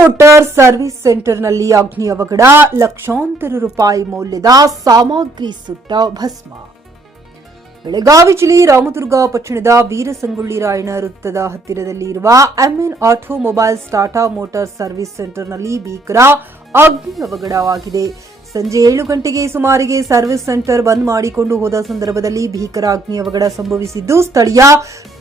Motor service ಸೆಂಟರ್ನಲ್ಲಿ ಅಗ್ನಿ ಅವಘಡ, ಲಕ್ಷಾಂತರ ರೂಪಾಯಿ ಮೌಲ್ಯದ ಸಾಮಗ್ರಿ ಸುಟ್ಟ ಭಸ್ಮ. ಬೆಳಗಾವಿ ಜಿಲ್ಲೆ ರಾಮದುರ್ಗ ಪಟ್ಟಣದ ವೀರಸಂಗೊಳ್ಳಿ ರಾಯಣ್ಣ ವೃತ್ತದ ಹತ್ತಿರದಲ್ಲಿ ಇರುವ MN automobiles Tata motor service ಸೆಂಟರ್ನಲ್ಲಿ ಭೀಕರ ಅಗ್ನಿ ಅವಘಡವಾಗಿದೆ. ಸಂಜೆ 7 ಗಂಟೆಗೆ ಸುಮಾರಿಗೆ ಸರ್ವಿಸ್ ಸೆಂಟರ್ ಬಂದ್ ಮಾಡಿಕೊಂಡು ಹೋದ ಸಂದರ್ಭದಲ್ಲಿ ಭೀಕರ ಅಗ್ನಿ ಅವಘಡ ಸಂಭವಿಸಿದ್ದು, ಸ್ಥಳೀಯ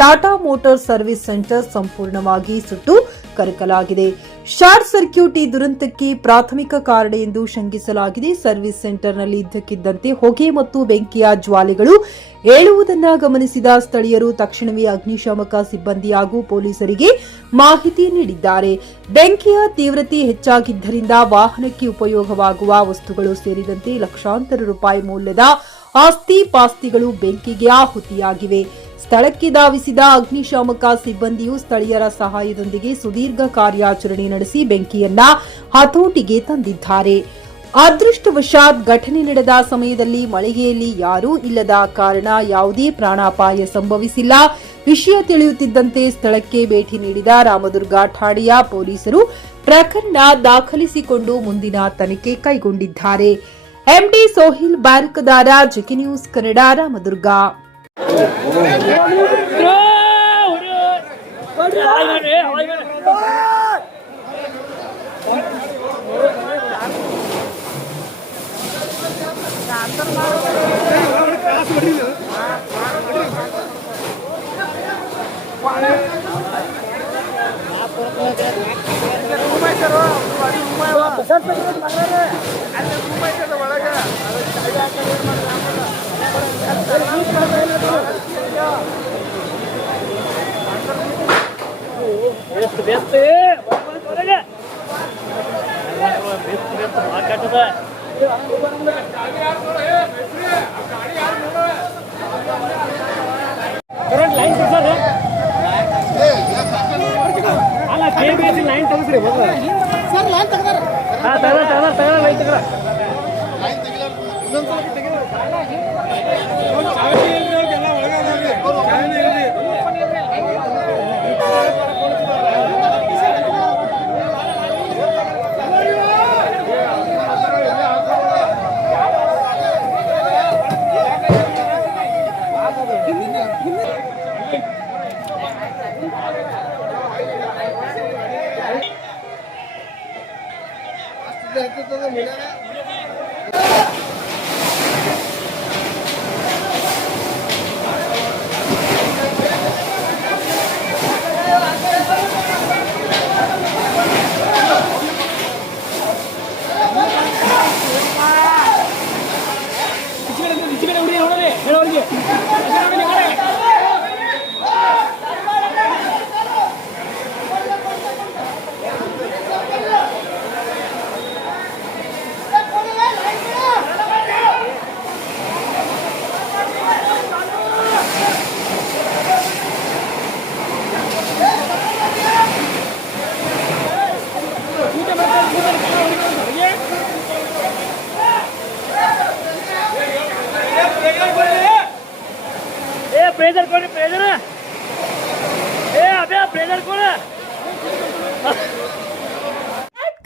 ಟಾಟಾ ಮೋಟಾರ್ ಸರ್ವಿಸ್ ಸೆಂಟರ್ ಸಂಪೂರ್ಣವಾಗಿ ಸುಟ್ಟು ಕರಕಲಾಗಿದೆ. ಶಾರ್ಟ್ ಸರ್ಕ್ಯೂಟ್ ಈ ದುರಂತಕ್ಕೆ ಪ್ರಾಥಮಿಕ ಕಾರಣ ಎಂದು ಶಂಕಿಸಲಾಗಿದೆ. ಸರ್ವಿಸ್ ಸೆಂಟರ್ನಲ್ಲಿ ಇದ್ದಕ್ಕಿದ್ದಂತೆ ಹೊಗೆ ಮತ್ತು ಬೆಂಕಿಯ ಜ್ವಾಲೆಗಳು ಏಳುವುದನ್ನು ಗಮನಿಸಿದ ಸ್ಥಳೀಯರು ತಕ್ಷಣವೇ ಅಗ್ನಿಶಾಮಕ ಸಿಬ್ಬಂದಿ ಹಾಗೂ ಪೊಲೀಸರಿಗೆ ಮಾಹಿತಿ ನೀಡಿದ್ದಾರೆ. ಬೆಂಕಿಯ ತೀವ್ರತೆ ಹೆಚ್ಚಾಗಿದ್ದರಿಂದ ವಾಹನಕ್ಕೆ ಉಪಯೋಗವಾಗುವ ವಸ್ತುಗಳು ಸೇರಿದಂತೆ ಲಕ್ಷಾಂತರ ರೂಪಾಯಿ ಮೌಲ್ಯದ ಆಸ್ತಿ ಪಾಸ್ತಿಗಳು ಬೆಂಕಿಗೆ ಆಹುತಿಯಾಗಿವೆ. ಸ್ಥಳಕ್ಕೆ ಧಾವಿಸಿದ ಅಗ್ನಿಶಾಮಕ ಸಿಬ್ಬಂದಿಯು ಸ್ಥಳೀಯರ ಸಹಾಯದೊಂದಿಗೆ ಸುದೀರ್ಘ ಕಾರ್ಯಾಚರಣೆ ನಡೆಸಿ ಬೆಂಕಿಯನ್ನ ಹತೋಟಿಗೆ ತಂದಿದ್ದಾರೆ. ಅದೃಷ್ಟವಶಾತ್ ಘಟನೆ ನಡೆದ ಸಮಯದಲ್ಲಿ ಮಳಿಗೆಯಲ್ಲಿ ಯಾರೂ ಇಲ್ಲದ ಕಾರಣ ಯಾವುದೇ ಪ್ರಾಣಾಪಾಯ ಸಂಭವಿಸಿಲ್ಲ. ವಿಷಯ ತಿಳಿಯುತ್ತಿದ್ದಂತೆ ಸ್ಥಳಕ್ಕೆ ಭೇಟಿ ನೀಡಿದ ರಾಮದುರ್ಗ ಠಾಣೆಯ ಪೊಲೀಸರು ಪ್ರಕರಣ ದಾಖಲಿಸಿಕೊಂಡು ಮುಂದಿನ ತನಿಖೆ ಕೈಗೊಂಡಿದ್ದಾರೆ. MD Sohail Barakadar, GK news Kannada, Ramdurg.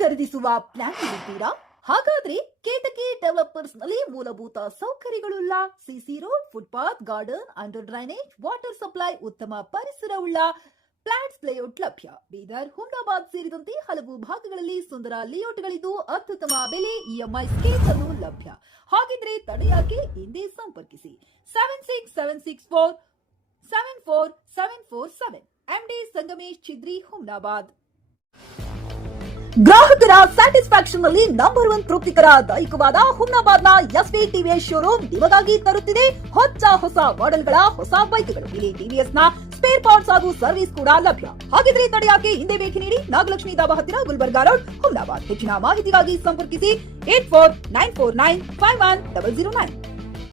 ಖರೀದಿಸುವ ಪ್ಲಾನ್ ಇದ್ದೀರಾ? ಹಾಗಾದ್ರೆ ಕೇತಕಿ ಡೆವಲಪರ್ಸ್ ನಲ್ಲಿ ಮೂಲಭೂತ ಸೌಕರ್ಯಗಳುಳ್ಳ CC road, footpath, garden, under drainage, water supply, ಉತ್ತಮ ಪರಿಸರವುಳ್ಳ ಫ್ಲಾಟ್ಸ್ ಲೇಔಟ್ ಲಭ್ಯ. ಬೀದರ್, ಹುಮ್ನಾಬಾದ್ ಸೇರಿದಂತೆ ಹಲವು ಭಾಗಗಳಲ್ಲಿ ಸುಂದರ ಲೇಔಟ್ಗಳಿದ್ದು ಅತ್ಯುತ್ತಮ ಬೆಲೆ, ಇಎಂಐ ಸ್ಕೀಮ್ಸ್ ಅನ್ನು ಲಭ್ಯ. ಹಾಗಿದ್ರೆ ತಡೆಯಾಕೆ? ಹಿಂದೆ ಸಂಪರ್ಕಿಸಿ 7676474747 ಎಂಡಿ ಸಂಗಮೇಶ್ ಚಿದ್ರಿ, ಹುಮ್ನಾಬಾದ್. ಗ್ರಾಹಕರ ಸ್ಯಾಟಿಸ್ಫ್ಯಾಕ್ಷನ್ ನಲ್ಲಿ ನಂಬರ್ 1 ತೃಪ್ತಿಕರ ದೈಹಿಕವಾದ ಹುಮ್ನಾಬಾದ್ನ ಎಸ್ವಿ ಟಿವಿಎಸ್ ಶೋರೂಮ್ ನಿಮಗಾಗಿ ತರುತ್ತಿದೆ ಹೊಸ ಮಾಡೆಲ್ಗಳ ಹೊಸ ಬೈಕ್ಗಳು. ಇಲ್ಲಿ ಟಿವಿಎಸ್ ನ ಸ್ಪೇರ್ ಪಾರ್ಟ್ಸ್ ಹಾಗೂ ಸರ್ವಿಸ್ ಕೂಡ ಲಭ್ಯ. ಹಾಗಿದ್ರೆ ತಡೆಯಾಕೆ? ಹಿಂದೆ ಭೇಟಿ ನೀಡಿ, ನಾಗಲಕ್ಷ್ಮಿ ಧಾಬಾ ಹತ್ತಿರ, ಗುಲ್ಬರ್ಗಾ ರೋಡ್, ಹುಮ್ನಾಬಾದ್. ಹೆಚ್ಚಿನ ಮಾಹಿತಿಗಾಗಿ ಸಂಪರ್ಕಿಸಿ 8494951009.